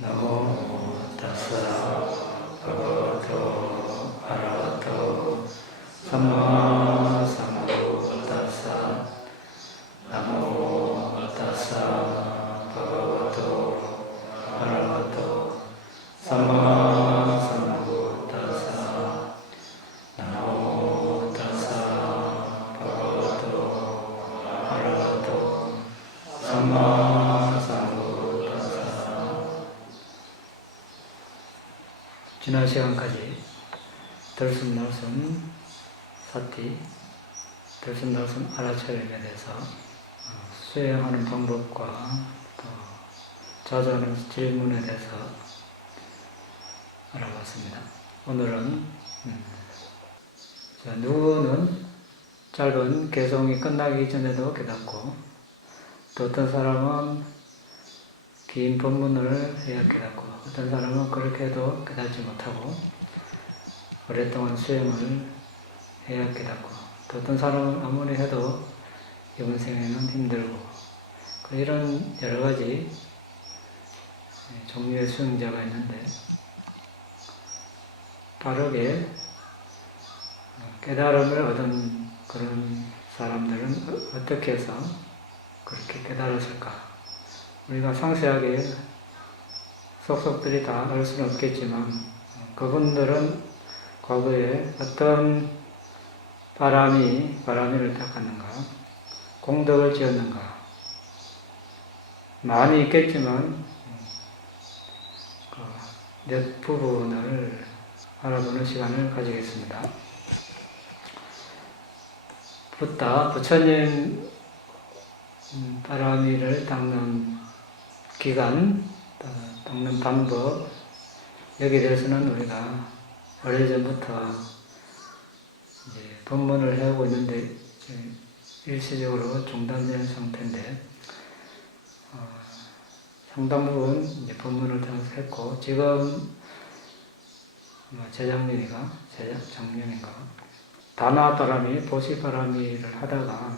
나모 타사 භගවतो 아라하토 삼마 삼부타사 나모 타사 භගවतो 아라하토 삼마 삼부타사 나모 타사 භගවतो 아라하토 삼마 삼부타사. 지난 시간까지 들숨날숨 사티, 들숨날숨 아라차림에 대해서 수행하는 방법과 또 자주하는 질문에 대해서 알아봤습니다. 오늘은 누구는 짧은 개성이 끝나기 전에도 깨닫고, 또 어떤 사람은 긴 법문을 해야 깨닫고, 어떤 사람은 그렇게 해도 깨닫지 못하고 오랫동안 수행을 해야 깨닫고, 또 어떤 사람은 아무리 해도 이번 생에는 힘들고, 이런 여러 가지 종류의 수행자가 있는데, 빠르게 깨달음을 얻은 그런 사람들은 어떻게 해서 그렇게 깨달았을까? 우리가 상세하게 속속들이 다 알 수는 없겠지만, 그분들은 과거에 어떤 바람이를 닦았는가, 공덕을 지었는가, 많이 있겠지만 몇 부분을 알아보는 시간을 가지겠습니다. 부처님 바람이를 닦는 기간, 닦는 방법, 여기에 대해서는 우리가 오래전부터 이제 법문을 해오고 있는데 일시적으로 중단된 상태인데, 상당 부분 이제 법문을 통해서 했고, 지금 재작년인가 다나바람이, 보시바람이를 하다가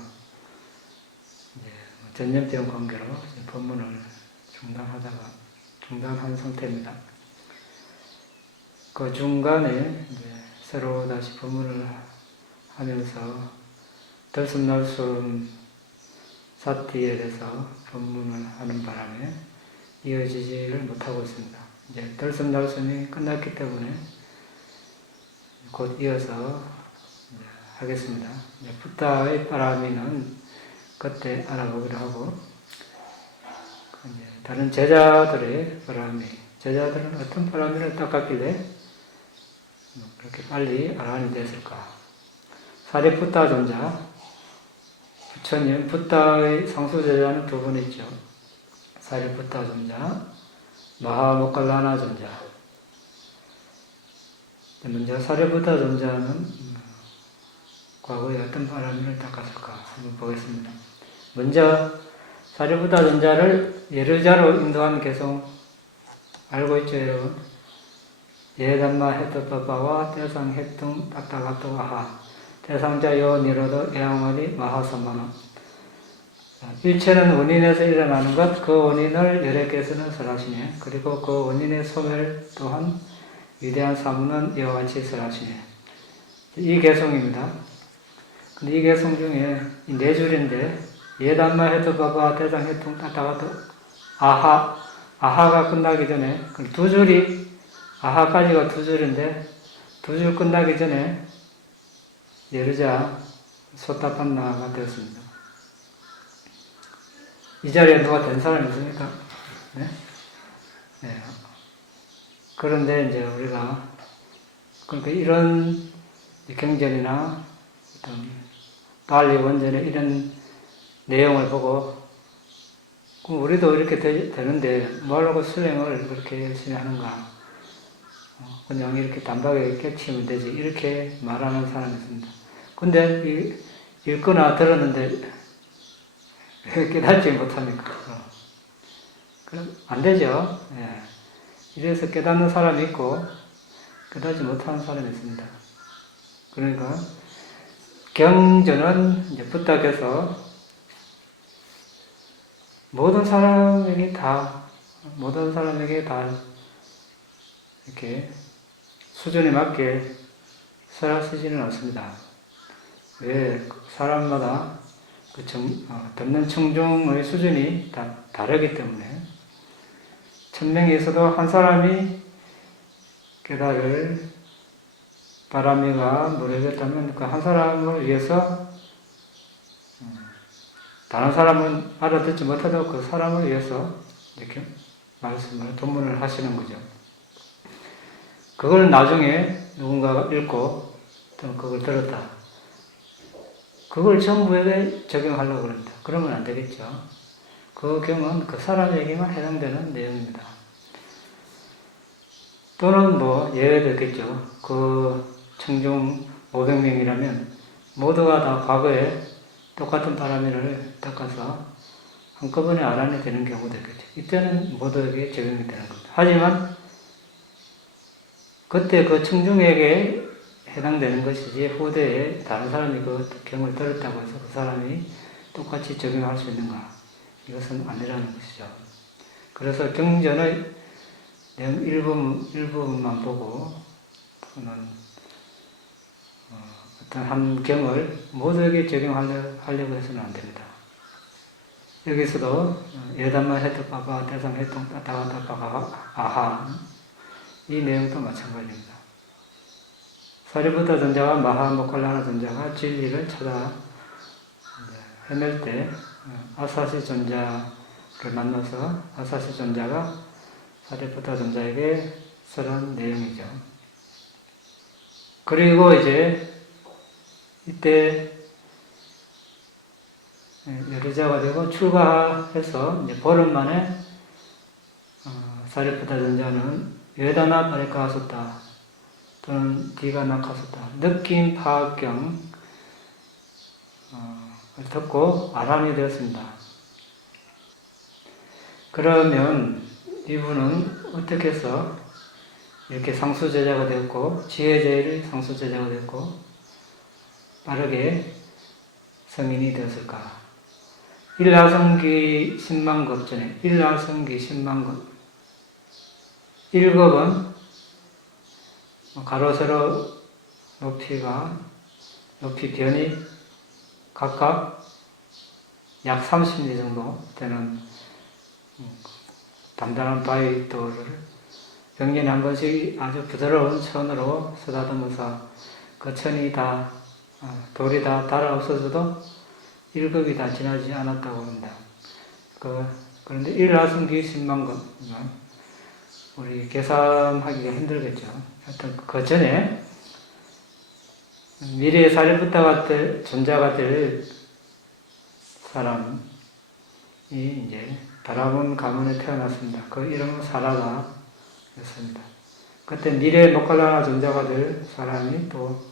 이제 전염병 관계로 법문을 중단한 상태입니다. 그 중간에 이제 새로 다시 법문을 하면서 들숨날숨 사티에 대해서 법문을 하는 바람에 이어지지를 못하고 있습니다. 이제 들숨날숨이 끝났기 때문에 곧 이어서 하겠습니다. 붓다의 바람이는 그때 알아보기로 하고, 다른 제자들의 바람이, 제자들은 어떤 바람이를 닦았길래 그렇게 빨리 아라한이 됐을까? 사리푸타 존자, 부처님, 붓다의 상수제자는 두 분 있죠. 사리푸타 존자, 마하모칼라나 존자. 먼저 사리푸타 존자는 과거에 어떤 바람을 닦았을까 한번 보겠습니다. 먼저 사리푸타 존자를 예르자로 인도한 개성 알고 있죠, 여러분? 예담마 헤토파파와 대상 헤퉁 따따가토 아하 대상자요 니로도 에앙와리 마하사마나. 일체는 원인에서 일어나는 것, 그 원인을 여래께서는 설하시네. 그리고 그 원인의 소멸 또한 위대한 사무는 이와 같이 설하시네. 이 개성입니다. 근데 이 개성 중에 이 네 줄인데, 예담마 헤토파파 대상 헤퉁 따따가토 아하가 끝나기 전에, 두 줄이, 아하까지가 두 줄인데, 두 줄 끝나기 전에 예르자 소타판나가 되었습니다. 이 자리에 누가 된 사람이 있습니까? 네? 네. 그런데 이제 우리가, 그러니까 이런 경전이나 어떤 발리 원전의 이런 내용을 보고, 그럼 우리도 이렇게 되는데 뭐하려고 수행을 그렇게 열심히 하는가? 그냥 이렇게 단박에 깨치면 되지, 이렇게 말하는 사람이 있습니다. 근데 읽거나 들었는데 왜 깨닫지 못합니까? 그럼 안 되죠. 예. 이래서 깨닫는 사람이 있고 깨닫지 못하는 사람이 있습니다. 그러니까 경전은 이제 부탁해서 모든 사람에게 다 모든 사람에게 다 이렇게 수준에 맞게 설하시지는 않습니다. 왜 사람마다 듣는 청중의 수준이 다 다르기 때문에 1000명이 있어도 한 사람이 깨달을 바람이가 모르겠다면 그 한 사람을 위해서 다른 사람은 알아듣지 못해도 그 사람을 위해서 이렇게 말씀을 돈문을 하시는 거죠. 그걸 나중에 누군가가 읽고 또 그걸 들었다. 그걸 전부에게 적용하려고 그럽니다. 그러면 안 되겠죠. 그 경은 그 사람에게만 해당되는 내용입니다. 또는 뭐 예외도 있겠죠. 그 청중 500명이라면 모두가 다 과거에 똑같은 바람이를 닦아서 한꺼번에 알아내 되는 경우도 있겠죠. 이때는 모두에게 적용이 되는 겁니다. 하지만 그때 그 청중에게 해당되는 것이지 후대에 다른 사람이 그 경을 들었다고 해서 그 사람이 똑같이 적용할 수 있는가? 이것은 아니라는 것이죠. 그래서 경전의 내용 일부분만 보고 또는 어떤 한 경을 모두에게 적용하려고 해서는 안 됩니다. 여기서도 예단만 해떡바바 대상 해통 따다가다바가 아하 이 내용도 마찬가지입니다. 사리부타 전자와 마하모칼라나 전자가 진리를 찾아 헤맬 때 아사시 전자를 만나서 아사시 전자가 사리부타 전자에게 쓰는 내용이죠. 그리고 이제 이때 여리자가 되고 출가해서 이제 보름 만에 사리부타 전자는 외다나 바리카하셨다 또는 디가 낙하셨다 느낌 파악경을 듣고 아란이 되었습니다. 그러면 이분은 어떻게 해서 이렇게 상수제자가 되었고 지혜제일이 상수제자가 되었고 빠르게 성인이 되었을까? 일하성기 10만급 전에 일하성기 10만급 1급은 가로 세로 높이 변이 각각 약 30mm 정도 되는 단단한 바위돌을 병년에 한 번씩 아주 부드러운 천으로 쓰다듬어서 그 천이 돌이 다 닳아 없어져도 1급이 다 지나지 않았다고 합니다. 그런데 1하승기 10만급 우리 계산하기가 힘들겠죠. 하여튼 그 전에 미래의 사리부타가 존재가 될 사람이 이제 다라문 가문에 태어났습니다. 그 이름은 사라다였습니다. 그때 미래의 모칼라나 존재가 될 사람이 또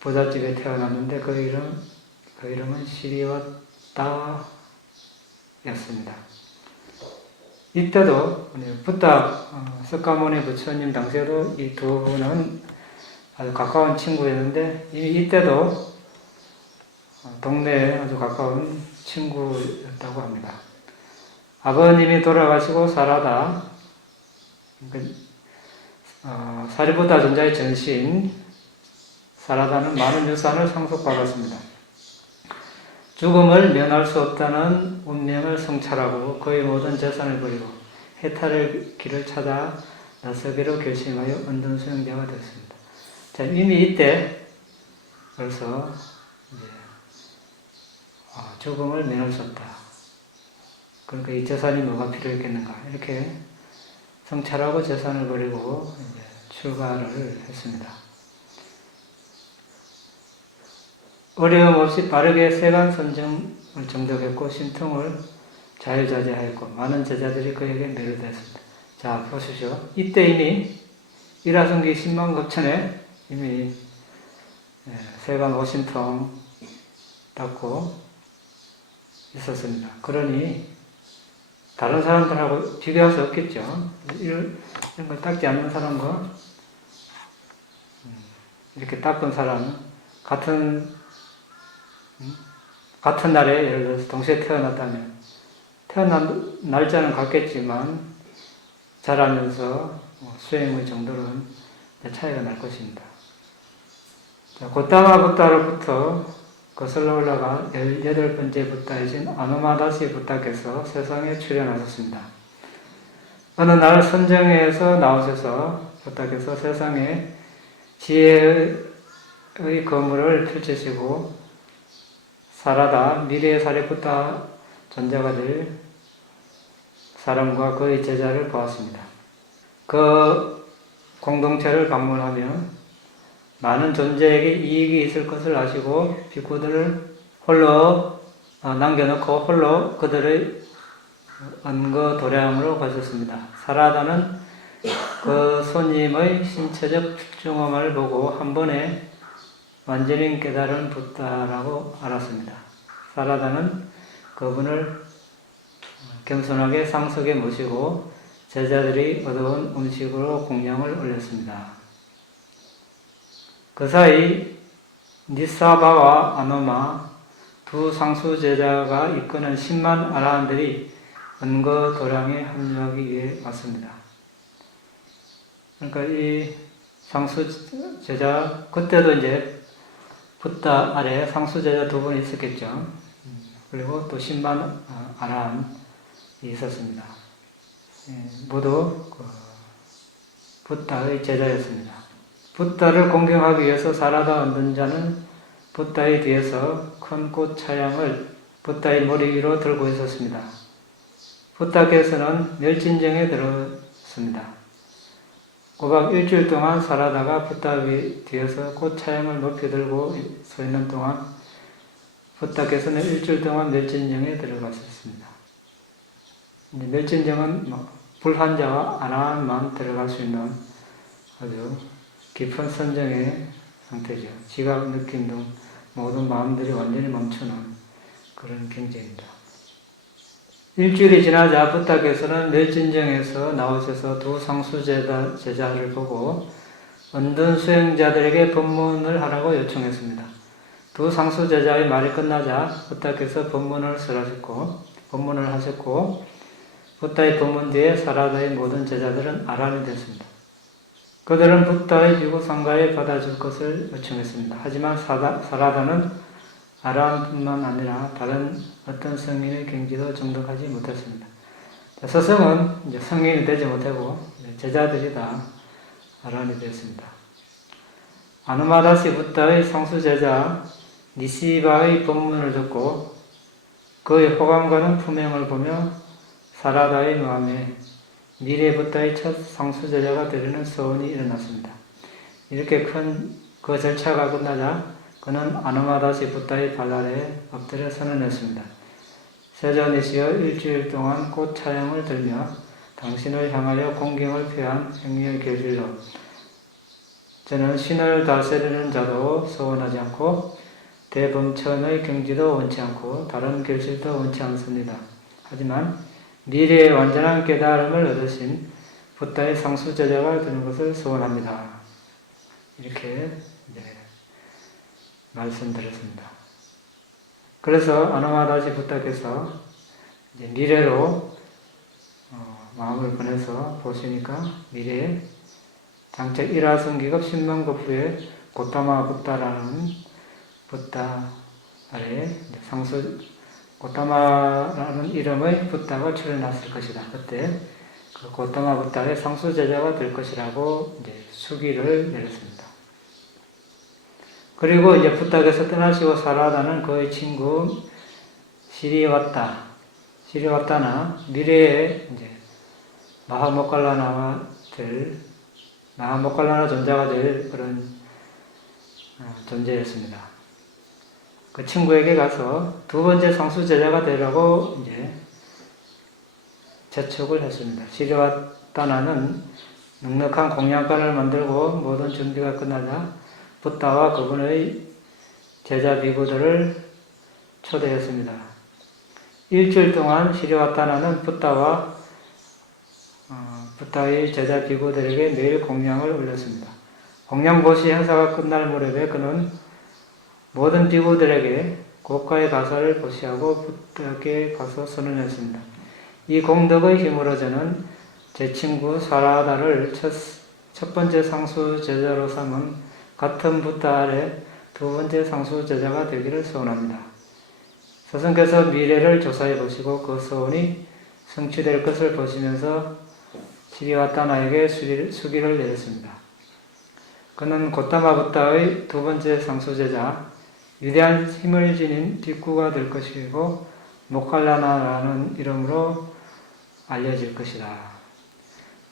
부잣집에 태어났는데 그 이름은 시리와따였습니다. 이때도 부타 석가모니 부처님 당시에도 이 두 분은 아주 가까운 친구였는데 이때도 동네에 아주 가까운 친구였다고 합니다. 아버님이 돌아가시고 사라다 사리부타 존자의 전신 사라다는 많은 유산을 상속받았습니다. 죽음을 면할 수 없다는 운명을 성찰하고 그의 모든 재산을 버리고 해탈의 길을 찾아 나서기로 결심하여 언둔수행자가 되었습니다. 자, 이미 이때 벌써 이제 죽음을 면할 수 없다. 그러니까 이 재산이 뭐가 필요했겠는가 이렇게 성찰하고 재산을 버리고 이제 출가를 했습니다. 어려움 없이 빠르게 세간 선정을 정독했고 신통을 자유자재하였고 많은 제자들이 그에게 매료되었습니다. 자 보십시오. 이때 이미 일하성기 10만급 전에 이미 세간 오신통 닦고 있었습니다. 그러니 다른 사람들하고 비교할 수 없겠죠. 이런 걸 닦지 않는 사람과 이렇게 닦은 사람은 같은 날에 예를 들어서 동시에 태어났다면 태어난 날짜는 같겠지만 자라면서 수행의 정도는 차이가 날 것입니다. 자, 고타마 붓다로부터 거슬러 올라가 18번째 붓다이신 아노마다시 붓다께서 세상에 출현하셨습니다. 어느 날 선정에서 나오셔서 붓다께서 세상에 지혜의 거물을 펼치시고 사라다 미래의 사리푸타 존재가 될 사람과 그의 제자를 보았습니다. 그 공동체를 방문하면 많은 존재에게 이익이 있을 것을 아시고 비구들을 홀로 남겨놓고 홀로 그들의 은거 도량으로 가셨습니다. 사라다는 그 손님의 신체적 출중함을 보고 한 번에 완전히 깨달은 붓다라고 알았습니다. 사라다는 그분을 겸손하게 상석에 모시고 제자들이 얻어온 음식으로 공양을 올렸습니다. 그 사이 니사바와 아노마 두 상수 제자가 이끄는 10만 아라한들이 은거 도량에 합류하기 위해 왔습니다. 그러니까 이 상수 제자, 그때도 이제 붓다 아래 상수 제자 두 분이 있었겠죠. 그리고 또 10만 아라한이 있었습니다. 모두 붓다의 제자였습니다. 붓다를 공경하기 위해서 사라다 은둔자는 붓다의 뒤에서 큰 꽃 차양을 붓다의 머리 위로 들고 있었습니다. 붓다께서는 멸진정에 들었습니다. 꼬박 일주일 동안 사라다가 붓다 뒤에서 꽃 차양을 높이 들고 서 있는 동안 붓다께서는 일주일 동안 멸진정에 들어가셨습니다. 멸진정은 불환자와 아라한만 들어갈 수 있는 아주 깊은 선정의 상태죠. 지각, 느낌 등 모든 마음들이 완전히 멈추는 그런 경지입니다. 일주일이 지나자 붓다께서는 멸진정에서 나오셔서 두 상수 제자를 보고 은둔 수행자들에게 법문을 하라고 요청했습니다. 두 상수 제자의 말이 끝나자 붓다께서 법문을 하셨고 붓다의 법문 뒤에 사라다의 모든 제자들은 아란이 됐습니다. 그들은 붓다의 비구 상가에 받아줄 것을 요청했습니다. 하지만 사라다는 아란뿐만 아니라 다른 어떤 성인의 경지도 정독하지 못했습니다. 스승은 이제 성인이 되지 못하고 제자들이 다 아란이 되었습니다. 아누마다시 붓다의 상수 제자 니시바의 법문을 듣고 그의 호감가는 품행을 보며 사라다의 마음에 미래 붓다의 첫 상수 제자가 되려는 소원이 일어났습니다. 이렇게 큰 그 절차가 끝나자 그는 아누마다시 붓다의 발 아래에 엎드려 선언했습니다. 세존이시여 일주일 동안 꽃 차양을 들며 당신을 향하여 공경을 표한 행위의 결실로 저는 신을 다스리는 자도 소원하지 않고 대범천의 경지도 원치 않고 다른 결실도 원치 않습니다. 하지만 미래의 완전한 깨달음을 얻으신 붓다의 상수 제자가 되는 것을 소원합니다. 이렇게 말씀드렸습니다. 그래서 아누마다시 붓다께서 미래로 마음을 보내서 보시니까 미래에 장차 일화성기급 10만급 후에 고타마 붓다라는 붓다 아래 상수 고타마라는 이름의 붓다가 출현했을 것이다. 그때 그 고타마 붓다의 상수 제자가 될 것이라고 이제 수기를 내렸습니다. 그리고 이제 붓다께서 떠나시고 사라다는 그의 친구 시리와타나 미래에 이제 마하모칼라나 존재가 될 그런 존재였습니다. 그 친구에게 가서 두 번째 상수 제자가 되라고 이제 재촉을 했습니다. 시리와타나는 넉넉한 공양관을 만들고 모든 준비가 끝나자 붓다와 그분의 제자 비구들을 초대했습니다. 일주일 동안 시리와타나는 붓다와 붓다의 제자 비구들에게 매일 공양을 올렸습니다. 공양보시 행사가 끝날 무렵에 그는 모든 비구들에게 고가의 가사를 보시하고 붓다께 가서 선언했습니다. 이 공덕의 힘으로 저는 제 친구 사라다를 첫 번째 상수 제자로 삼은 같은 부타 아래 두 번째 상수 제자가 되기를 소원합니다. 스승께서 미래를 조사해 보시고 그 소원이 성취될 것을 보시면서 시리와타나에게 수기를 내렸습니다. 그는 고타마 부타의 두 번째 상수 제자, 위대한 힘을 지닌 뒷구가 될 것이고 모칼라나라는 이름으로 알려질 것이다.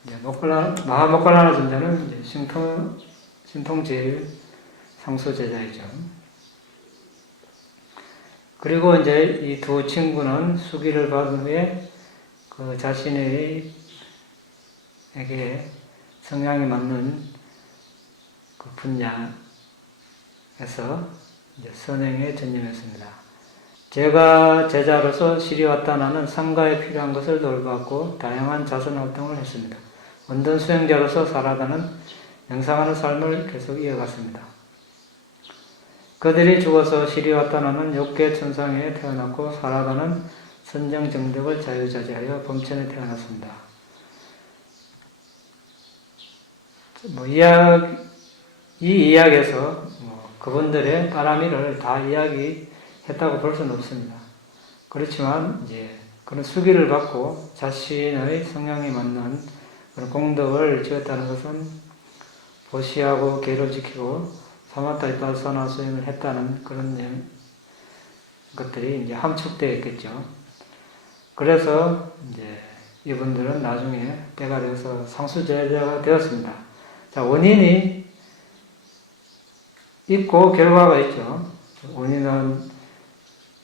이제 마하모칼라나 존자는 이제 신통 제일 상수 제자이죠. 그리고 이제 이 두 친구는 수기를 받은 후에 그 자신에게 성향에 맞는 그 분야에서 이제 선행에 전념했습니다. 제가 제자로서 시리와타나는 상가에 필요한 것을 돌봤고 다양한 자선 활동을 했습니다. 원전 수행자로서 사라다는 명상하는 삶을 계속 이어갔습니다. 그들이 죽어서 시리와타나는 욕계 천상에 태어났고 사라다는 선정정덕을 자유자재하여 범천에 태어났습니다. 이 이야기에서 그분들의 바람이를 다 이야기했다고 볼 수는 없습니다. 그렇지만 이제 그런 수기를 받고 자신의 성향에 맞는 그런 공덕을 지었다는 것은 보시하고 계를 지키고 사마타이파사나 수행을 했다는 그런 것들이 이제 함축되어 있겠죠. 그래서 이제 이분들은 나중에 때가 되어서 상수제자가 되었습니다. 자, 원인이 있고 결과가 있죠. 원인은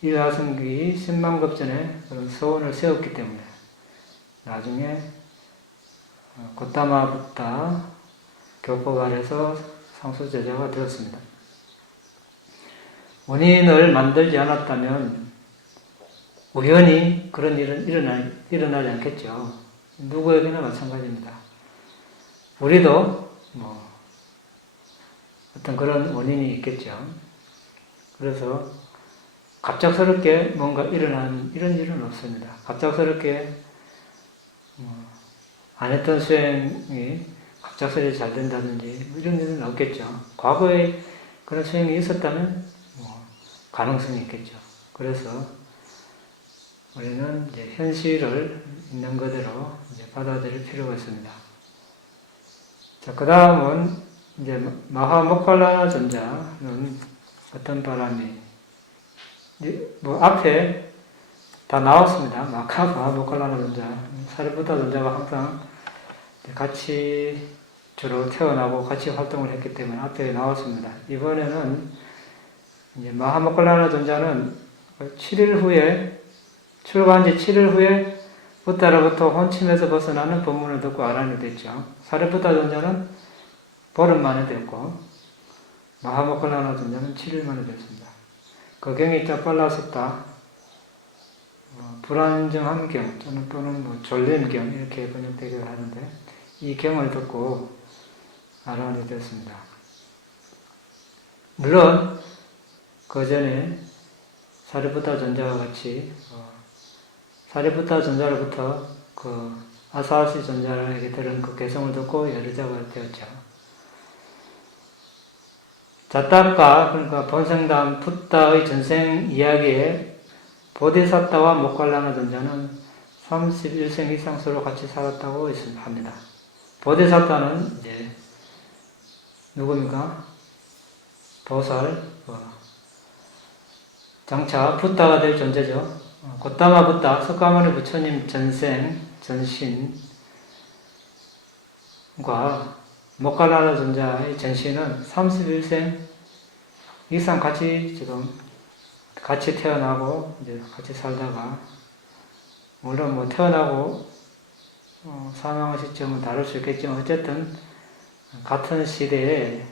일화성기 10만급 전에 그런 서원을 세웠기 때문에 나중에 고타마 부타 교법 아래서 상수제자가 되었습니다. 원인을 만들지 않았다면 우연히 그런 일은 일어나지 않겠죠. 누구에게나 마찬가지입니다. 우리도 어떤 그런 원인이 있겠죠. 그래서 갑작스럽게 뭔가 일어나는 이런 일은 없습니다. 갑작스럽게 안 했던 수행이 갑작스레 잘 된다든지 이런 일은 없겠죠. 과거에 그런 수행이 있었다면 가능성이 있겠죠. 그래서 우리는 이제 현실을 있는 그대로 이제 받아들일 필요가 있습니다. 자, 그 다음은 이제 마하모칼라나 존자는 어떤 바람이 앞에 다 나왔습니다. 마하모칼라나 존자, 사리푸타 존자가 항상 같이 주로 태어나고 같이 활동을 했기 때문에 앞에 나왔습니다. 이번에는 이제 마하모칼라나 존자는 7일 후에 출가한 지 7일 후에 부타로부터 혼침에서 벗어나는 법문을 듣고 아란이 됐죠. 사리푸타 존자는 보름 만에 됐고 마하모칼라나 존자는 7일 만에 됐습니다. 그 경이 좀 빨랐었다. 불안정한 경 또는 졸린 경 이렇게 번역되기도 하는데 이 경을 듣고 아란이 됐습니다. 물론 그 전에 사리푸타 존자와 같이 사리푸타 존자로부터 그 아사시 존자에게 들은 그 개성을 듣고 여르자가 되었죠. 자타카 그러니까 본생담 푸타의 전생 이야기에 보디사타와 모칼라나 존자는 31생 이상 서로 같이 살았다고 합니다. 보디사타는 이제 누굽니까? 보살, 장차 푸타가 될 존재죠. 고타마 부타, 석가모니 부처님 전생, 전신과 모칼라나 존자의 전신은 31생 이상 같이 태어나고 이제 같이 살다가 물론 태어나고 사망의 시점은 다를 수 있겠지만 어쨌든 같은 시대에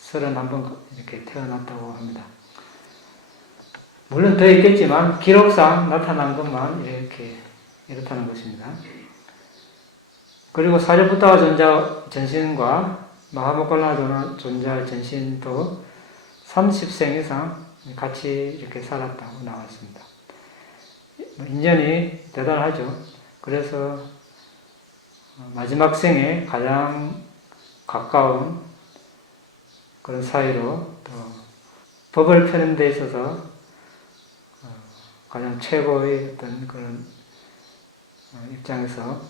31번 이렇게 태어났다고 합니다. 물론 더 있겠지만 기록상 나타난 것만 이렇다는 것입니다. 그리고 사리푸타 존자 전신과 마하모칼라나 존자 전신도 30생 이상 같이 이렇게 살았다고 나왔습니다. 인연이 대단하죠. 그래서 마지막 생에 가장 가까운 그런 사이로 또 법을 펴는 데 있어서 가장 최고의 어떤 그런 입장에서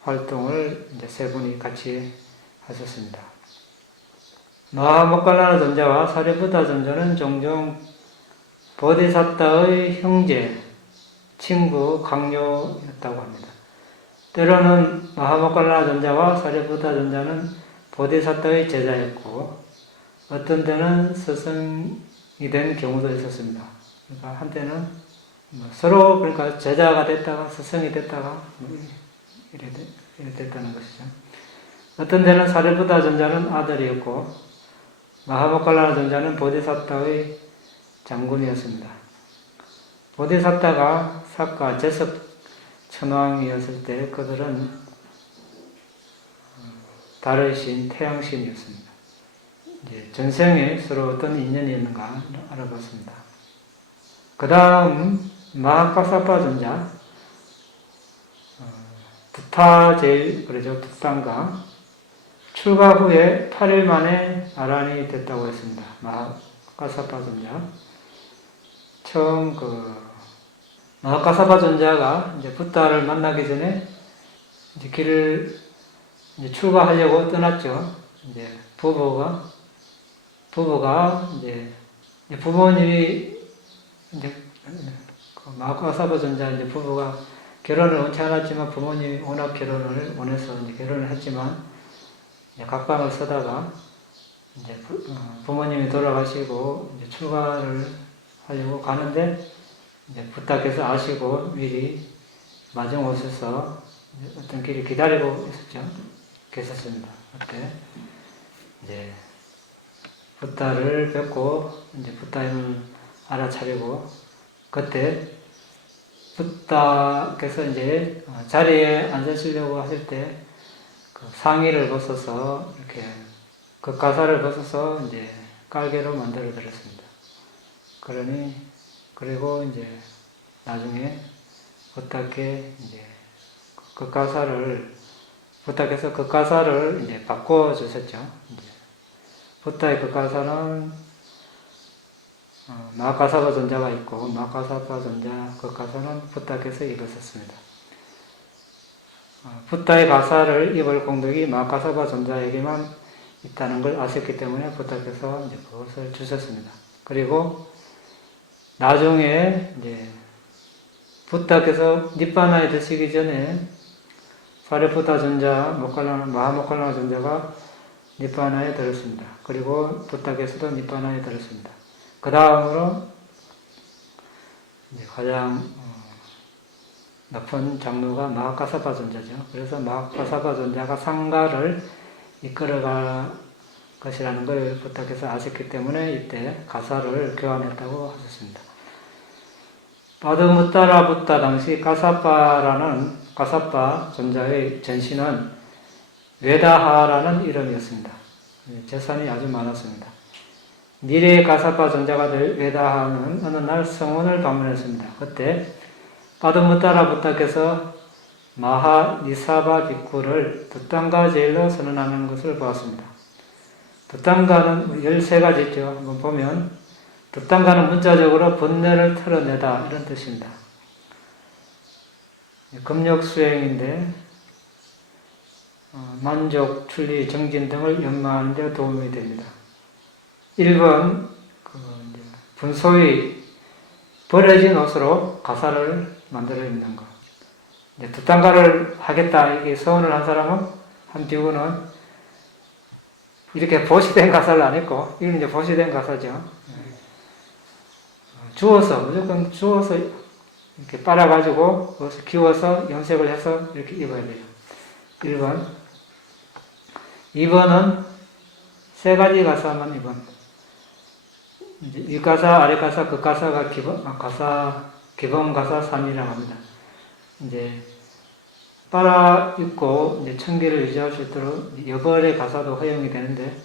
활동을 이제 세 분이 같이 하셨습니다. 마하모칼라나 존자와 사리푸타 존자는 종종 보디사타의 형제, 친구, 강요였다고 합니다. 때로는 마하모칼라나 존자와 사리푸타 존자는 보디사타의 제자였고 어떤 때는 스승이 된 경우도 있었습니다. 그러니까 한때는 서로 그러니까 제자가 됐다가 스승이 됐다가 이래 됐다는 것이죠. 어떤 때는 사리푸타 존자는 아들이었고 마하모칼라나 존자는 보디사타의 장군이었습니다. 보디사타가 사카 제석 천왕이었을 때 그들은 달의 신, 태양신이었습니다. 이제 전생에 서로 어떤 인연이 있는가 알아봤습니다. 그 다음 마하카사파 존자, 부타 제일 그러죠. 부탄가 출가 후에 8일 만에 아란이 됐다고 했습니다. 마하카사파 존자. 처음 마하카사파 존자가 이제 부타를 만나기 전에 이제 길을 이제 출가하려고 떠났죠. 이제 부부가 이제 부모님이 이제 마하카사파 존자 이제 부부가 결혼을 원치 않았지만 부모님이 워낙 결혼을 원해서 이제 결혼을 했지만 이제 각방을 쓰다가 이제 부모님이 돌아가시고 이제 출가를 하려고 가는데 이제 부탁해서 아시고 미리 마중 오셔서 어떤 길을 기다리고 계셨습니다. 그때 이제 부타를 뵙고 이제 부타임을 알아차리고 그때 부타께서 이제 자리에 앉으시려고 하실 때 그 상의를 벗어서 이렇게 그 가사를 벗어서 이제 깔개로 만들어 드렸습니다. 그리고 이제 나중에 부타께 이제 부타께서 그 가사를 이제 바꿔 주셨죠. 부타의 그 가사는 마하카사파 존자가 있고 마하카사파 존자 그 가사는 부타께서 입었었습니다. 부타의 가사를 입을 공덕이 마하카사파 존자에게만 있다는 걸 아셨기 때문에 부타께서 이제 그것을 주셨습니다. 그리고 나중에 이제 부타께서 니빠나에 드시기 전에 사리푸타 존자, 마하모칼라나 존자가 니빠나에 들었습니다. 그리고 부타께서도 니빠나에 들었습니다. 그 다음으로 이제 가장 높은 장로가 마하카사파 존자죠. 그래서 마하카사파 존자가 상가를 이끌어갈 것이라는 걸 부타께서 아셨기 때문에 이때 가사를 교환했다고 하셨습니다. 바드무타라 부타 당시 가사파 존자의 전신은 웨다하라는 이름이었습니다. 재산이 아주 많았습니다. 미래의 가사파 존자가 될 웨다하는 어느 날 성원을 방문했습니다. 그때 바드무타라 부타께서 마하니사바 비쿠를 두땅가 제일로 선언하는 것을 보았습니다. 두땅가는 13가지 있죠. 한번 보면 두땅가는 문자적으로 번뇌를 털어내다 이런 뜻입니다. 금욕수행인데 만족, 출리, 정진 등을 연마하는 데 도움이 됩니다. 1번 분소의 버려진 옷으로 가사를 만들어 입는 것. 두땅가를 하겠다 이게 서원을 한 사람은 한 비구는 이렇게 보시된 가사를 안 했고 이건 이제 보시된 가사죠. 무조건 주워서 이렇게 빨아가지고 그것을 기워서 염색을 해서 이렇게 입어야 돼요. 1번. 2번은 세 가지 가사만 입은. 이제 이 가사, 아래 가사, 그 가사가 기본 가사 3이라고 합니다. 이제 빨아 입고 이제 청기를 유지할 수 있도록 여벌의 가사도 허용이 되는데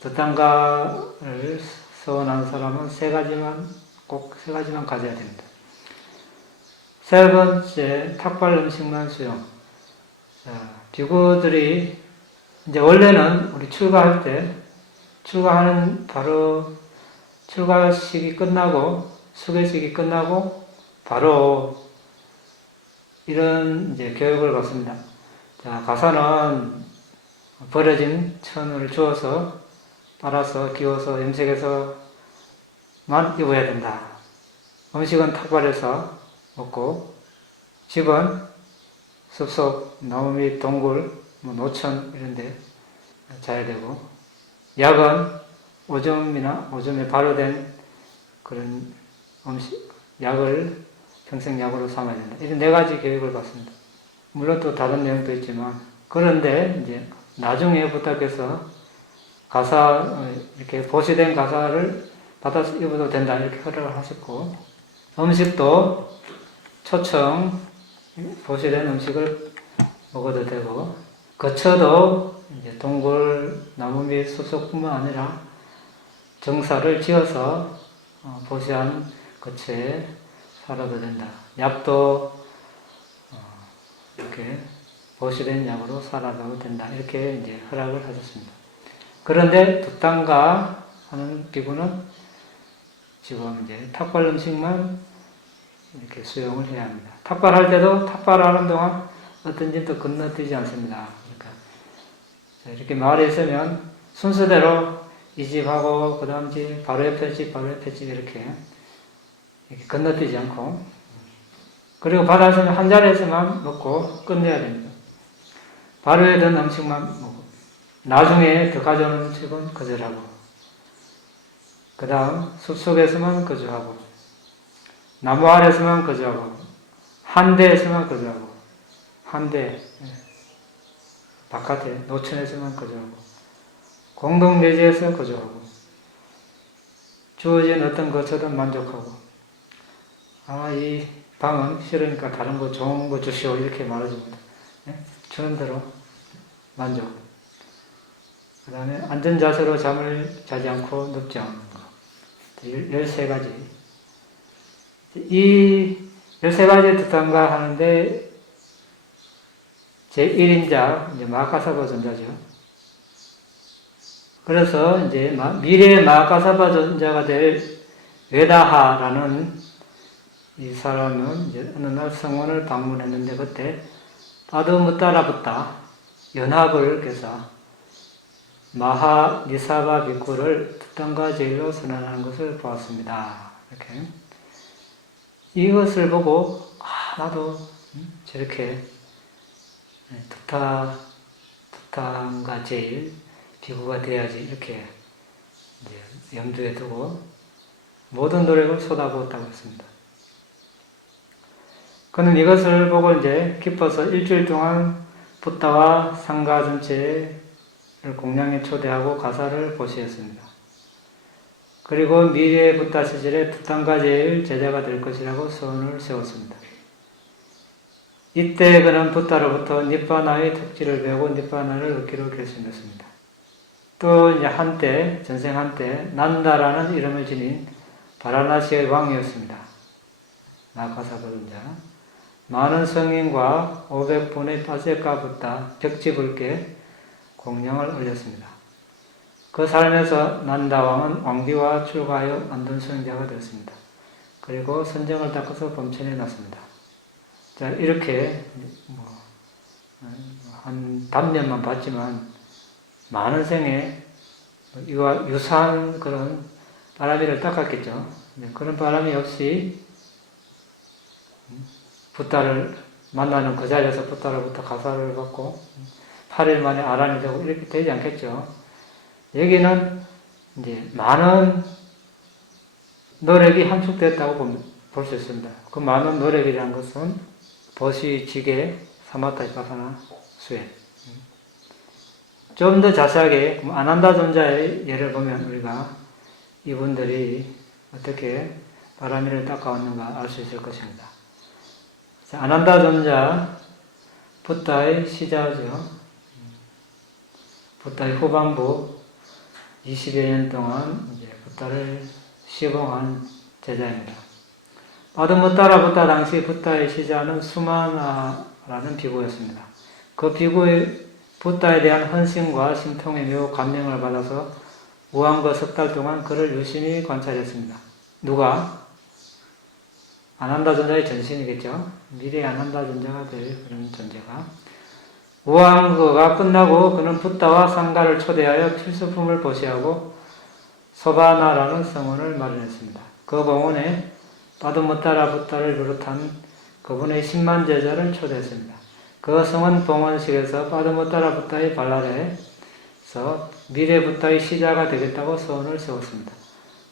두땅가를 서원하는 사람은 꼭 세 가지만 가져야 됩니다. 세 번째, 탁발 음식만 수용. 자, 비구들이 이제 원래는 우리 출가할 때, 출가하는 바로 출가식이 끝나고, 수계식이 끝나고, 바로 이런 이제 교육을 받습니다. 자, 가사는 버려진 천을 주워서, 빨아서, 기워서, 염색해서만 입어야 된다. 음식은 탁발해서 먹고, 집은 숲속, 나무 밑, 동굴, 노천 이런 데 자야 되고, 약은 오줌에 발효된 그런 음식, 약을 평생 약으로 삼아야 된다. 이런 네 가지 교육을 받습니다. 물론 또 다른 내용도 있지만, 그런데 이제 나중에 부탁해서 가사, 이렇게 보시된 가사를 받아서 입어도 된다. 이렇게 허락을 하셨고, 음식도 초청, 보시된 음식을 먹어도 되고, 거처도 이제 동굴, 나무 밑 숲속뿐만 아니라 정사를 지어서 보시한 거처에 살아도 된다. 약도 이렇게 보시된 약으로 살아도 된다. 이렇게 이제 허락을 하셨습니다. 그런데 득단가 하는 비구는 지금 이제 탁발 음식만 이렇게 수용을 해야 합니다. 탁발할 때도 탁발하는 동안 어떤 집도 건너뛰지 않습니다. 그러니까 이렇게 마을에 있으면 순서대로 이 집하고 그 다음 집, 바로 옆에 집, 바로 옆에 집 이렇게 건너뛰지 않고, 그리고 받아서는 한 자리에서만 먹고 끝내야 됩니다. 바로에 든 음식만 먹고, 나중에 더 가져오는 음식은 거절하고, 그 다음 숲속에서만 거주하고, 나무 아래에서만 거주하고, 한대에서만 거주하고, 한대 바깥에 노천에서만 거주하고, 공동내지에서 거주하고, 주어진 어떤 것처럼 만족하고, 아마 이 방은 싫으니까 다른 거 좋은 거 주시오 이렇게 말해줍니다. 주는 대로 만족. 그 다음에 안전자세로 잠을 자지 않고 눕지 않는 거. 13가지. 이 13가지 득단가 하는데 제1인자 이제 마하카사바 존자죠. 그래서 이제 미래의 마하카사바 존자가 될 웨다하라는 이 사람은 이제 어느 날 성원을 방문했는데 그때 아드무따라붓다 연합을 깨서 마하 니사바 비쿠를 득단가 제일로 선언하는 것을 보았습니다. 이렇게 이것을 보고 나도 저렇게 득단가 제일 비구가 돼야지 이렇게 이제 염두에 두고 모든 노력을 쏟아부었다고 했습니다. 그는 이것을 보고 이제 기뻐서 일주일 동안 붓다와 상가 전체를 공양에 초대하고 가사를 보시했습니다. 그리고 미래의 붓다 시절에 득단가 제일 제자가 될 것이라고 소원을 세웠습니다. 이때 그는 붓다로부터 니빠나의 특질을 배우고 니빠나를 얻기로 결심했습니다. 또 이제 한때, 전생 한때 난다라는 이름을 지닌 바라나시의 왕이었습니다. 마하카사바 존자. 많은 성인과 500분의 파세카 붓다 벽지불께 공양을 올렸습니다. 그 삶에서 난다왕은 왕비와 출가하여 안둔 수행자가 되었습니다. 그리고 선정을 닦아서 범천에 났습니다. 자, 이렇게 한 단면만 봤지만 많은 생에 이와 유사한 그런 바람이를 닦았겠죠. 그런 바람이 없이 붓다를 만나는 그 자리에서 붓다로부터 가사를 받고 8일 만에 아란이 되고 이렇게 되지 않겠죠. 여기는 이제 많은 노력이 함축됐다고 볼 수 있습니다. 그 많은 노력이라는 것은 보시, 지게, 사마타, 이파사나, 수행. 좀 더 자세하게 아난다 존자의 예를 보면 우리가 이분들이 어떻게 바라미를 닦아왔는가 알 수 있을 것입니다. 자, 아난다 존자, 붓다의 시자죠. 붓다의 후반부 20여 년 동안 이제 붓다를 시공한 제자입니다. 빠드모타라 붓다 당시 붓다의 시자는 수마나라는 비구였습니다. 그 비구의 붓다에 대한 헌신과 신통에 매우 감명을 받아서 우왕거 석 달 동안 그를 유심히 관찰했습니다. 누가? 아난다 존자의 전신이겠죠. 미래의 아난다 존자가 될 그런 존재가. 우왕거가 끝나고 그는 붓다와 상가를 초대하여 필수품을 보시하고 소바나라는 성원을 마련했습니다. 그 봉원에 빠드모타라 붓다를 비롯한 그분의 10만 제자를 초대했습니다. 그 성원 봉헌식에서 빠드모타라 붓다의 발랄에서 미래 붓다의 시자가 되겠다고 소원을 세웠습니다.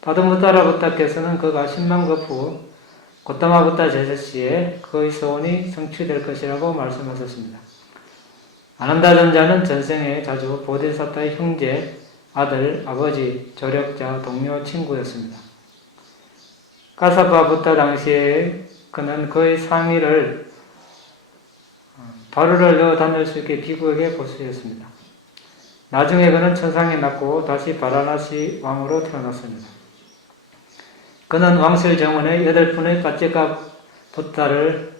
빠드모타라 붓다께서는 그가 10만 급 후 고타마 붓다 제자시에 그의 소원이 성취될 것이라고 말씀하셨습니다. 아난다 존자는 전생에 자주 보디사타의 형제, 아들, 아버지, 조력자, 동료, 친구였습니다. 가사파 붓다 당시에 그는 그의 상의를 바루를 넣어 다닐 수 있게 비구에게 보수했습니다. 나중에 그는 천상에 낳고 다시 바라나시 왕으로 태어났습니다. 그는 왕실 정원에 8분의 빠째가 붓다를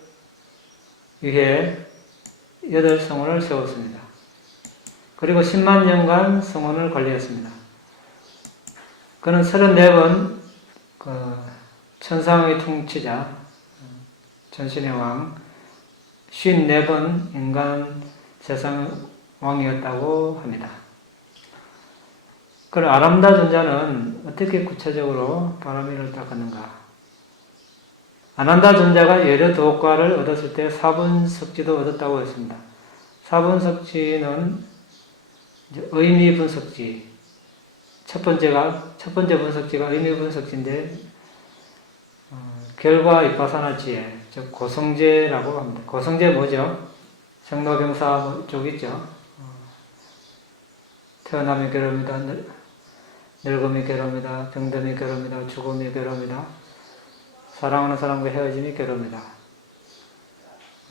위해 8성원을 세웠습니다. 그리고 10만 년간 성원을 관리했습니다. 그는 34번 천상의 통치자, 전신의 왕, 54번 인간 세상 왕이었다고 합니다. 그럼 아람다 존자는 어떻게 구체적으로 바라미를 닦았는가? 아난다 존자가 여러 도과를 얻었을 때 사분석지도 얻었다고 했습니다. 사분석지는 의미 분석지. 첫 번째 분석지가 의미 분석지인데, 결과 이파사나 지혜, 즉 고성제라고 합니다. 고성제 뭐죠? 생로병사 쪽 있죠. 태어남이 괴로움이다, 늙음이 괴로움이다, 병듦이 괴로움이다, 죽음이 괴로움이다, 사랑하는 사람과 헤어짐이 괴로움이다,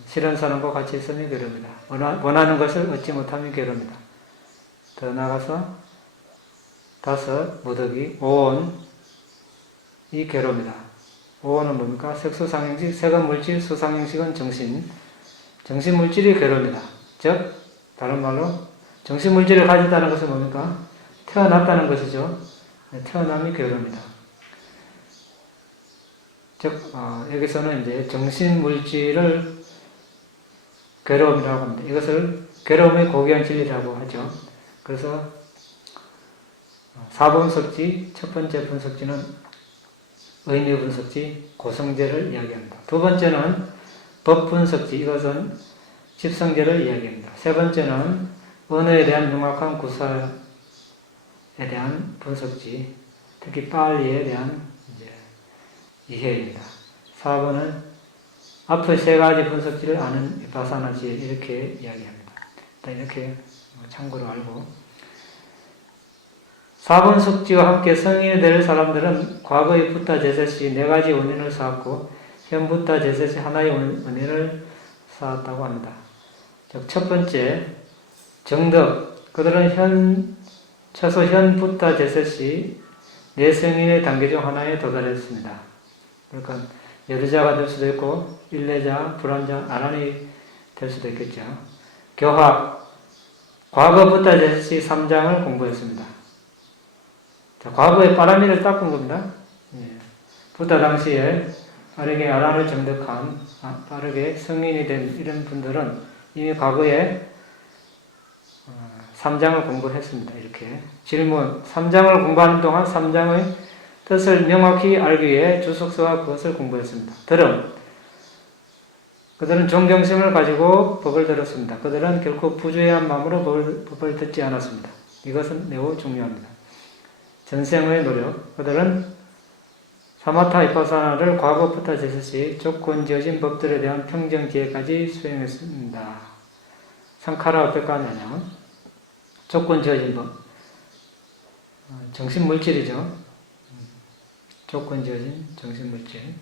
싫은 사람과 같이 있음이 괴로움이다, 원하는 것을 얻지 못함이 괴로움이다. 더 나아가서 5, 무더기, 오온이 괴로움이다. 오온은 뭡니까? 색수상행식, 색은 물질, 수상행식은 정신. 정신물질이 괴로움이다. 즉, 다른 말로 정신물질을 가졌다는 것은 뭡니까? 태어났다는 것이죠. 태어남이 괴로움이다. 즉, 여기서는 이제 정신물질을 괴로움이라고 합니다. 이것을 괴로움의 고귀한 진리라고 하죠. 그래서 4분석지, 첫 번째 분석지는 의미 분석지, 고성제를 이야기합니다. 두 번째는 법 분석지, 이것은 집성제를 이야기합니다. 세 번째는 언어에 대한 명확한 구사에 대한 분석지, 특히 빨리에 대한 이해입니다. 4번은 앞의 세 가지 분석지를 아는 비파사나지 이렇게 이야기합니다. 이렇게 참고로 알고 4번 석지와 함께 성인이 될 사람들은 과거의 붓다 제셋이 4가지 원인을 쌓았고 현 붓다 제셋이 하나의 원인을 쌓았다고 합니다. 즉 첫 번째 정덕, 그들은 최소 현 붓다 제셋이 4성인의 단계 중 하나에 도달했습니다. 그러니까 여르자가 될 수도 있고 일레자, 불안자, 아란이 될 수도 있겠죠. 교학, 과거 붓다 제셋이 3장을 공부했습니다. 자, 과거에 빠라미를 닦은 겁니다. 붓다 당시에 빠르게 아란을 정득한, 빠르게 성인이 된 이런 분들은 이미 과거에 3장을 공부했습니다. 이렇게. 질문, 3장을 공부하는 동안 3장의 뜻을 명확히 알기 위해 주석서와 그것을 공부했습니다. 들음, 그들은 존경심을 가지고 법을 들었습니다. 그들은 결코 부주의한 마음으로 법을 듣지 않았습니다. 이것은 매우 중요합니다. 전생의 노력, 그들은 사마타 이파사나를 과거 붓다 제셋이 조건 지어진 법들에 대한 평정지혜까지 수행했습니다. 상카라 어백가냐냐 조건 지어진 법, 정신물질이죠. 조건 지어진 정신물질.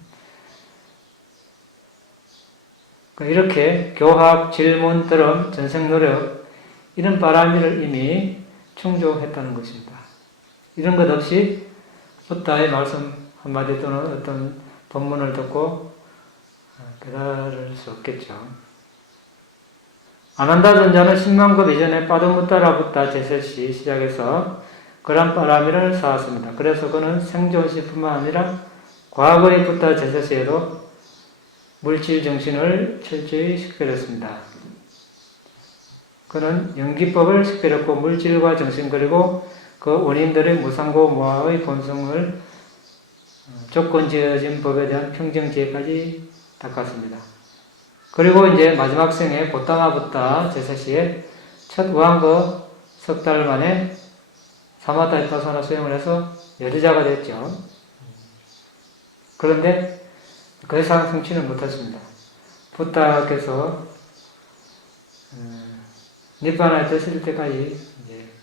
이렇게 교학, 질문, 들음, 전생 노력 이런 바라미를 이미 충족했다는 것입니다. 이런 것 없이 붓다의 말씀 한마디 또는 어떤 법문을 듣고 깨달을 수 없겠죠. 아난다 전자는 10만급 이전에 빠두무따라붓다 제셋이 시작해서 그란파라미를 쌓았습니다. 그래서 그는 생존시뿐만 아니라 과거의 붓다 제셋에도 물질 정신을 철저히 식별했습니다. 그는 연기법을 식별했고 물질과 정신 그리고 그 원인들의 무상고 무아의 본성을 조건 지어진 법에 대한 평정지혜까지 닦았습니다. 그리고 이제 마지막 생에 고타마붓다 제사시에 첫 우한거 석 달 만에 사마타 비파사나 수행을 해서 여리자가 됐죠. 그런데 그 이상 성취는 못했습니다. 부타께서 니바나에 됐을 때까지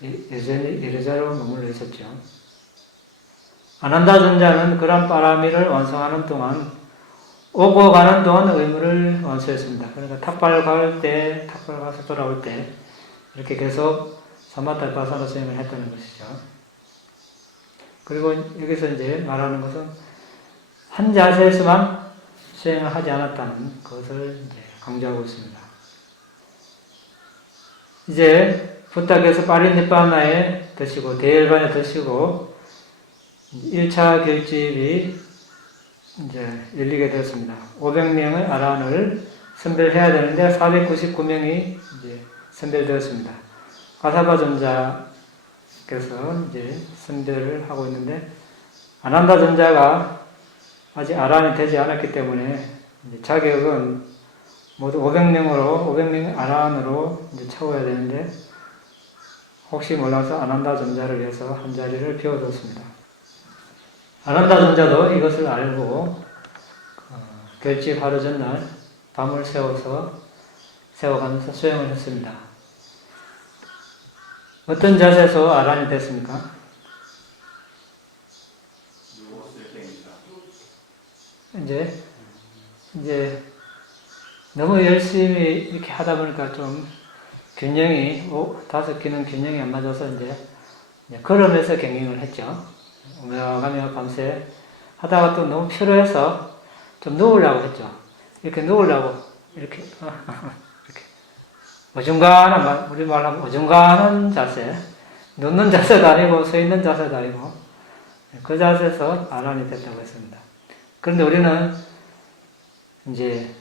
이제 여리자로 머물러 있었죠. 아난다 전자는 그란파라미를 완성하는 동안 오고 가는 동안 의무를 완수했습니다. 그러니까 탁발 갈 때, 탁발 가서 돌아올 때 이렇게 계속 사마타 비파사나 수행을 했다는 것이죠. 그리고 여기서 이제 말하는 것은 한 자세에서만 수행을 하지 않았다는 것을 이제 강조하고 있습니다. 이제 부탁해서 파리니빠나에 드시고 대열반에 드시고 1차 결집이 이제 열리게 되었습니다. 500명의 아란을 선별해야 되는데 499명이 이제 선별되었습니다. 가사바 전자께서 이제 선별을 하고 있는데 아난다 전자가 아직 아란이 되지 않았기 때문에 이제 자격은 모두 500명 아란으로 이제 채워야 되는데 혹시 몰라서 아난다 전자를 위해서 한 자리를 비워뒀습니다. 아난다 전자도 이것을 알고 결집 하루 전날 밤을 세워가면서 수행을 했습니다. 어떤 자세에서 아란이 됐습니까? 이제 너무 열심히 이렇게 하다 보니까 좀 균형이 5끼는 균형이 안 맞아서 이제 걸으면서 경행을 했죠. 오며가며 밤새 하다가 또 너무 피로해서 좀 누우려고 했죠. 이렇게 누우려고 이렇게 어중간한 우리 말하면 어중간한 자세, 눕는 자세도 아니고 서 있는 자세도 아니고 그 자세에서 아란이 됐다고 했습니다. 그런데 우리는 이제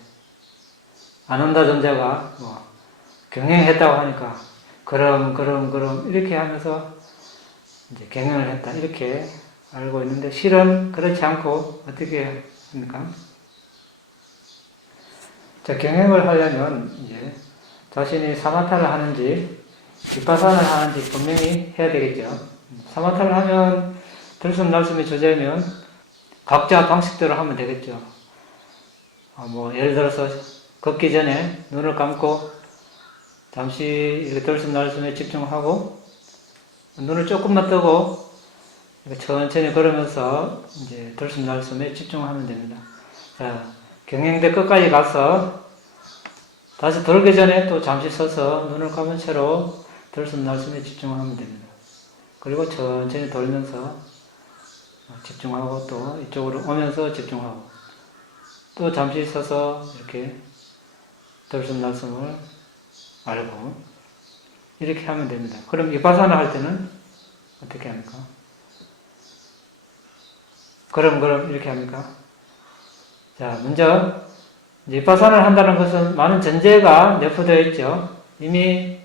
아난다 전자가 경행했다고 하니까 그럼 이렇게 하면서 이제 경영을 했다 이렇게 알고 있는데 실은 그렇지 않고 어떻게 합니까? 자, 경영을 하려면 이제 자신이 사마타를 하는지 비파사나를 하는지 분명히 해야 되겠죠. 사마타를 하면 들숨날숨이 주제면 각자 방식대로 하면 되겠죠. 예를 들어서 걷기 전에 눈을 감고 잠시 이렇게 들숨날숨에 집중하고 눈을 조금만 뜨고 천천히 걸으면서 이제 들숨날숨에 집중하면 됩니다. 자, 경행대 끝까지 가서 다시 돌기 전에 또 잠시 서서 눈을 감은 채로 들숨날숨에 집중하면 됩니다. 그리고 천천히 돌면서 집중하고 또 이쪽으로 오면서 집중하고 또 잠시 서서 이렇게 들숨날숨을 알고 이렇게 하면 됩니다. 그럼 비파사나 할 때는 어떻게 합니까? 그럼 이렇게 합니까? 자, 먼저 비파사나를 한다는 것은 많은 전제가 내포되어 있죠. 이미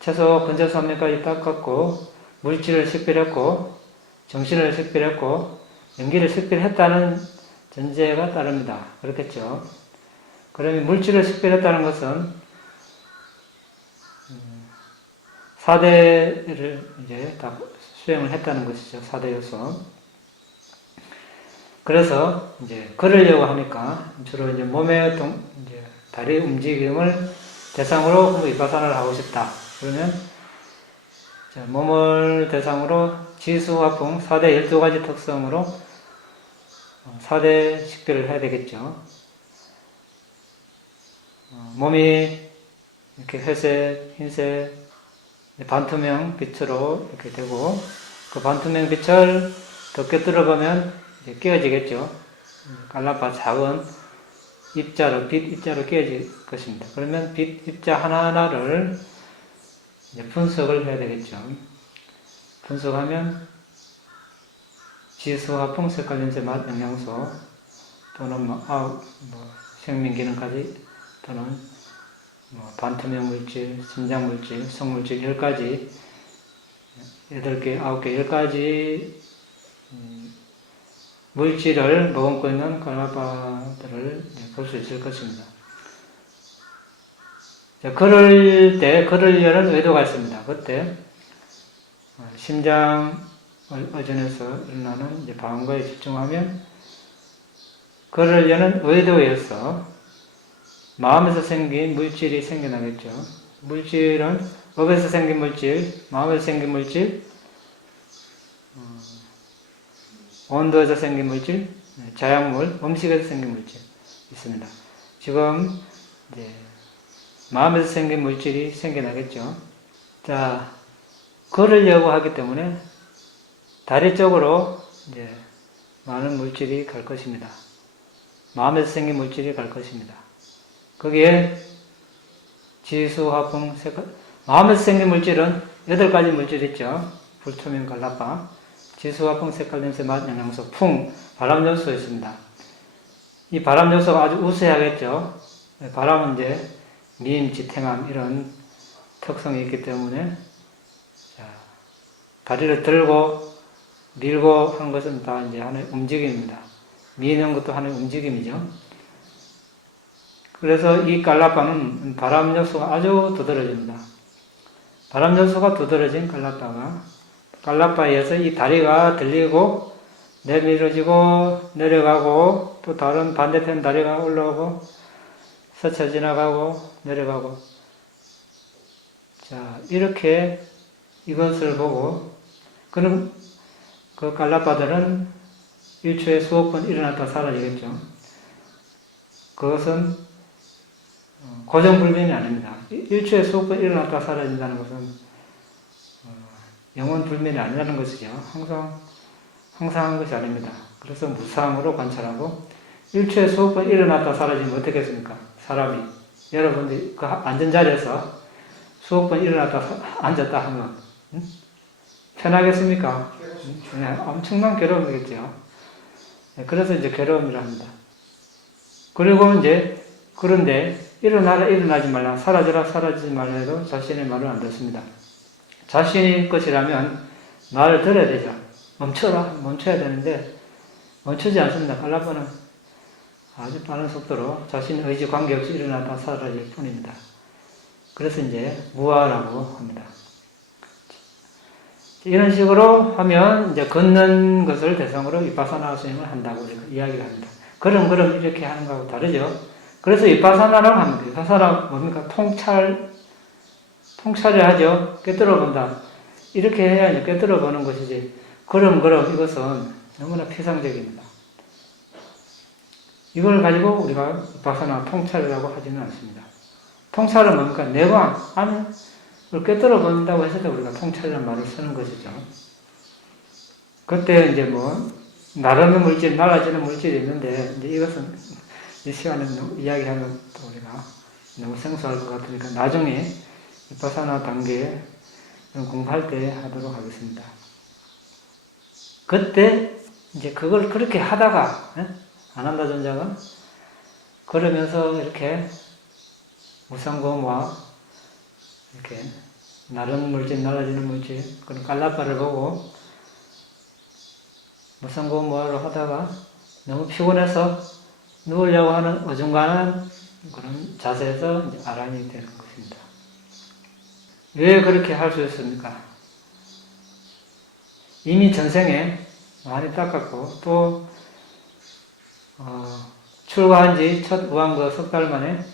최소 근저선명까지 닦았고 물질을 식별했고 정신을 식별했고 연기를 식별했다는 전제가 따릅니다. 그렇겠죠. 그러면 물질을 식별했다는 것은 4대를 이제 다 수행을 했다는 것이죠. 4대 요소. 그래서 이제 걸으려고 하니까 주로 이제 몸의 이제 다리 움직임을 대상으로 비파사나를 하고 싶다. 그러면 몸을 대상으로 지수화풍 4대 12가지 특성으로 4대 식별을 해야 되겠죠. 몸이 이렇게 회색, 흰색, 반투명 빛으로 이렇게 되고 그 반투명 빛을 더 꿰뚫어 보면 이제 깨어지겠죠. 깔라파 작은 입자로, 빛 입자로 깨질 것입니다. 그러면 빛 입자 하나하나를 이제 분석을 해야 되겠죠. 분석하면 지수와 풍색 관련제 맛 영양소 또는 생명기능까지 또는 반투명 물질, 심장 물질, 성물질 10가지, 8개, 9개, 10가지 물질을 머금고 있는 깔라파들을 볼 수 있을 것입니다. 자, 걸으려는 의도가 있습니다. 그때 심장 의존에서 일어나는 이제 방광에 집중하면 걸으려는 의도에 의해서 마음에서 생긴 물질이 생겨나겠죠. 물질은 업에서 생긴 물질, 마음에서 생긴 물질, 온도에서 생긴 물질, 자약물, 음식에서 생긴 물질 있습니다. 지금 이제 마음에서 생긴 물질이 생겨나겠죠. 자, 걸으려고 하기 때문에 다리 쪽으로 이제 많은 물질이 갈 것입니다. 마음에서 생긴 물질이 갈 것입니다. 거기에 지수, 화풍, 색깔, 마음에서 생긴 물질은 8가지 물질 있죠. 불투명, 깔라파, 지수, 화풍, 색깔, 냄새, 맛, 영양소, 풍, 바람 요소 있습니다. 이 바람 요소가 아주 우세하겠죠. 바람은 이제 미임, 지탱함 이런 특성이 있기 때문에 자, 다리를 들고 밀고 한 것은 다 이제 하나의 움직임입니다. 미는 것도 하나의 움직임이죠. 그래서 이 깔라파는 바람 요소가 아주 두드러집니다. 바람 요소가 두드러진 깔라파에 의해서 이 다리가 들리고 내밀어지고 내려가고 또 다른 반대편 다리가 올라오고 스쳐 지나가고 내려가고 자 이렇게 이것을 보고 그는 그 깔라파들은 1초에 수억 번 일어났다 사라지겠죠. 그것은 고정불변이 아닙니다. 1초에 수억 번 일어났다 사라진다는 것은 영원불변이 아니라는 것이죠. 항상 한 것이 아닙니다. 그래서 무상으로 관찰하고 1초에 수억 번 일어났다 사라지면 어떻겠습니까? 사람이 여러분들이 그 앉은 자리에서 수억 번 일어났다 앉았다 하면 편하겠습니까? 네, 엄청난 괴로움이겠죠. 네, 그래서 이제 괴로움이라 합니다. 그리고 이제 그런데 일어나라 일어나지 말라 사라져라 사라지지 말라 해도 자신의 말을 안 듣습니다. 자신의 것이라면 말을 들어야 되죠. 멈춰야 되는데 멈추지 않습니다. 깔라파는 아주 빠른 속도로 자신의 의지 관계없이 일어나다 사라질 뿐입니다. 그래서 이제 무아라고 합니다. 이런 식으로 하면 이제 걷는 것을 대상으로 비파사나 수행을 한다고 이야기를 합니다. 그럼 이렇게 하는 거하고 다르죠. 그래서 비파사나라고 합니다. 비파사나 뭡니까? 통찰을 하죠. 꿰뚫어 본다. 이렇게 해야 이제 꿰뚫어 보는 것이지. 그럼 이것은 너무나 피상적입니다. 이걸 가지고 우리가 비파사나 통찰이라고 하지는 않습니다. 통찰은 뭡니까? 내광 안을 꿰뚫어 본다고 했을 때 우리가 통찰이라는 말을 쓰는 것이죠. 그때 이제 날아오는 물질, 날아지는 물질이 있는데 이제 이것은 이 시간에 이야기하면 또 우리가 너무 생소할 것 같으니까 나중에 비파사나 단계에 공부할 때 하도록 하겠습니다. 그때 이제 그걸 그렇게 하다가 아난다 존자가 그러면서 이렇게 무상고와 이렇게 나르는 물질, 날아지는 물질 그런 깔라파를 보고 무상고모하러 하다가 너무 피곤해서 누우려고 하는 어중간한 그런 자세에서 이제 아란이 되는 것입니다. 왜 그렇게 할 수 있습니까? 이미 전생에 많이 닦았고 또 출가한 지 첫 우한거 석 달 만에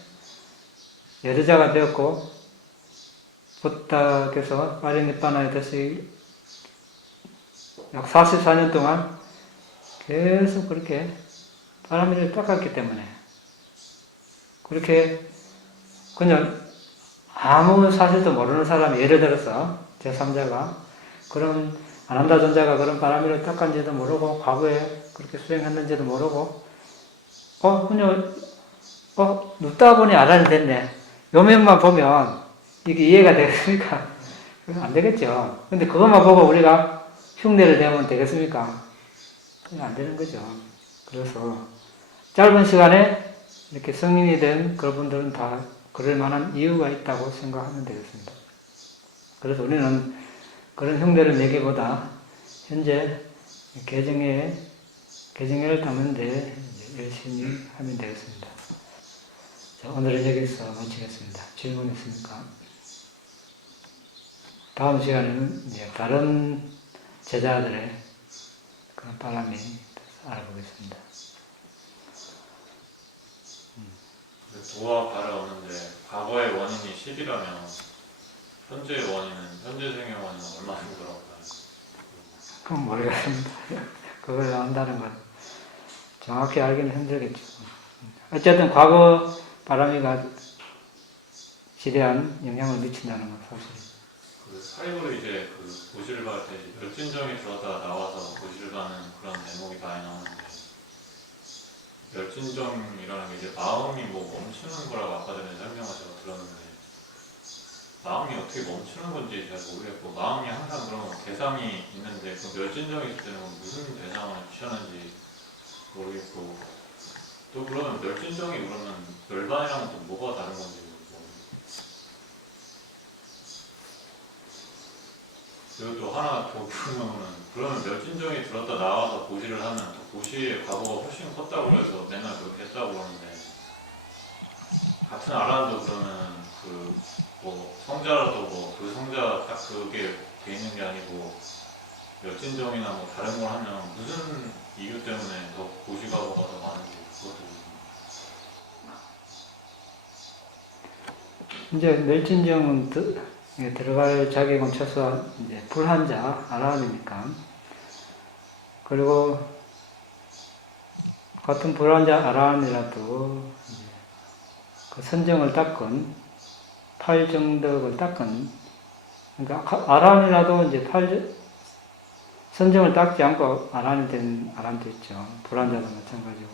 여자가 되었고 부타께서 파리니빠나에 다시 약 44년 동안 계속 그렇게 바람이를 닦았기 때문에 그렇게 그냥 아무 사실도 모르는 사람이 예를 들어서 제3자가 그런 아난다 존자가 그런 바람이를 닦았는지도 모르고 과거에 그렇게 수행했는지도 모르고 그냥, 눕다 보니 아란이 됐네. 요 면만 보면 이게 이해가 되겠습니까? 안 되겠죠. 근데 그것만 보고 우리가 흉내를 내면 되겠습니까? 안 되는 거죠. 그래서 짧은 시간에 이렇게 성인이 된 그분들은 다 그럴 만한 이유가 있다고 생각하면 되겠습니다. 그래서 우리는 그런 흉내를 내기보다 현재 개정회를 담는데 열심히 하면 되겠습니다. 자, 오늘은 여기서 마치겠습니다. 질문 있습니까? 다음 시간에는 이제 다른 제자들의 그런 바람이 알아보겠습니다. 도와 발을 얻는데 과거의 원인이 10이라면 현재의 원인은 현재생의 원인은 얼마 정도라고 봐요? 그건 모르겠습니다. 그걸 안다는 건 정확히 알기는 힘들겠죠. 어쨌든 과거 바람이가 지대한 영향을 미친다는 건 사실이죠. 그 사입으로 이제 그 고시를 받을 때 멸진정이 들어다 나와서 고시를 받는 그런 대목이 많이 나오는데 멸진정이라는 게 이제 마음이 뭐 멈추는 거라고 아까 전에 설명하셔서 들었는데 마음이 어떻게 멈추는 건지 잘 모르겠고 마음이 항상 그런 대상이 있는데 그 멸진정이 있을 때는 무슨 대상을 취하는지 모르겠고 또 그러면 멸진정이 그러면 멸반이랑은 또 뭐가 다른 건지 그리고 또 하나 더 궁금한 그러면 멸진정이 들었다 나와서 고시를 하면 또 고시의 과거가 훨씬 컸다고 해서 맨날 그렇게 했다고 그러는데 같은 아란도 그러면 그 뭐 성자라도 뭐 그 성자 딱 그게 돼 있는 게 아니고 멸진정이나 뭐 다른 걸 하면 무슨 이유 때문에 더 고시 과거가 더 많은지 그것도 이제 멸진정은 들어갈 자격은 최소한 이제 불한자 아란이니까. 그리고 같은 불한자 아란이라도 그 선정을 닦은 팔정덕을 닦은 그러니까 아란이라도 이제 선정을 닦지 않고 아란이 된 아란도 있죠. 불한자도 마찬가지고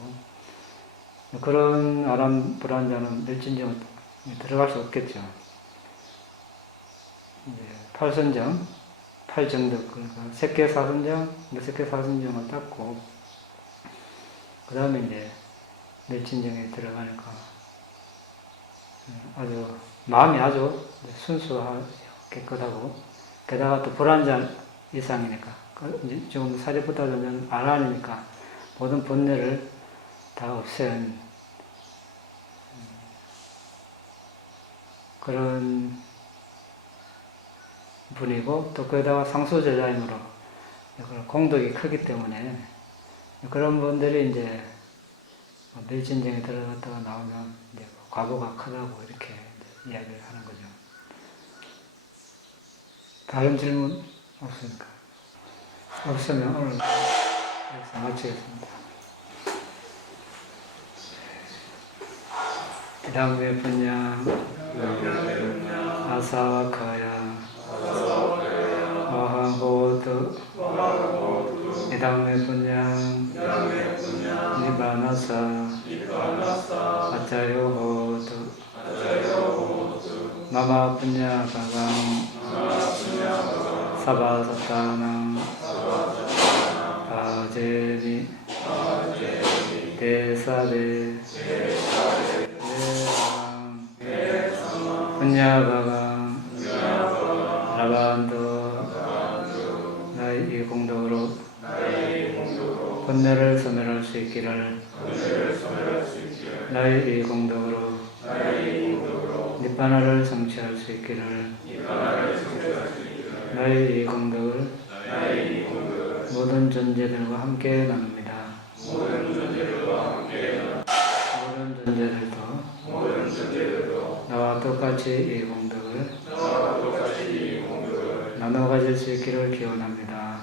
그런 불한자는 멸진정을 들어갈 수 없겠죠. 팔선정, 팔정덕, 그러니까 색계사선정, 색계사선정을 닦고, 그 다음에 이제 멸진정에 들어가니까 아주 마음이 아주 순수하고 깨끗하고, 게다가 또 불안자 이상이니까, 이제 지금 사리부타전은 아란이니까 모든 번뇌를 다 없앤 그런 분이고 또 거기다가 상수제자이므로 공덕이 크기 때문에 그런 분들이 이제 멸진정에 들어갔다가 나오면 이제 과거가 크다고 이렇게 이야기를 하는 거죠. 다른 질문 없습니까? 없으면 오늘 여기서 마치겠습니다. 이당매 분양 아사와카야 아항호드 이당매 분양 니바나사 아짜요호드 마마 분야가강 사바사타낭 아제미 대사베 분야가강 라반도 나의 이 공덕으로 번뇌를 소멸할 수 있기를 나의 이 공덕으로 니바나를 성취할 수 있기를 나의 이 공덕을 모든 존재들과 함께 나눕니다. 모든 존재들도 나와 똑같이 이 공덕을 나눠 가질 수 있기를 기원합니다.